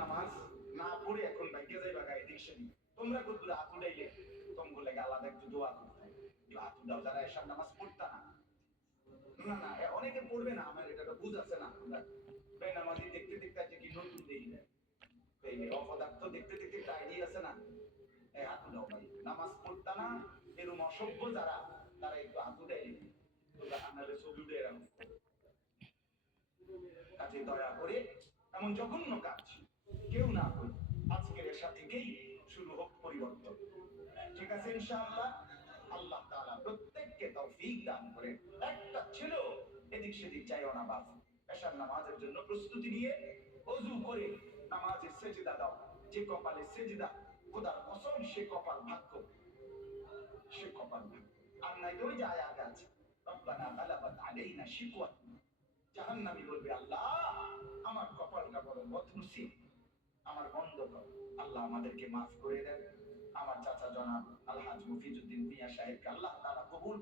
নামাজ না পড়ে এখন বাইকে যাইবা গায়ে দিকছে নি তোমরা কতগুলো হাত উঠাইলে তোমগুলো লাগে আলাদা একটু দোয়া করতে হাত উঠাও যারা এসব নামাজ পড়তা না না না অনেকে পড়বে না আমার এটা বুঝ আছে না আমরা বেনামাজি দেখতে দেখতে আছে কি নতুন দেই না এই অপদার্থ দেখতে দেখতে একটা আইডিয়া আছে না এই হাত উঠাও ভাই নামাজ পড়তা না এরকম অসভ্য যারা তারা একটু হাত উঠাইলে তোমরা আপনাদের ছবি উঠে এরকম কাজে দয়া করে এমন জঘন্য কাজ কেউ না করি আজকের এর সাথেই শুরু হোক পরিবর্তন ঠিক আছে ইনশাআল্লাহ আল্লাহ তাআলা প্রত্যেককে তৌফিক দান করেন একটা ছিল এদিক সেদিক যাইও না বাস এশার নামাজের জন্য প্রস্তুতি নিয়ে ওযু করে নামাজের সেজদা দাও যে কপালে সেজদা খোদার কসম সে কপাল ভাগ্য সে কপাল ভাগ্য আর নাই তো ওই যে আয়াত আছে রব্বানা গালাবাত আলাইনা শিকওয়াতুনা জাহান্নামী বলবে আল্লাহ আমার কপালটা বড় বদনসিব আমার বন্ধ কর আল্লাহ আমাদেরকে মাফ করে দেন আমার চাচা জনাব আলহাজ মুফিজউদ্দিন মিয়া সাহেবকে আল্লাহ তাআলা কবুল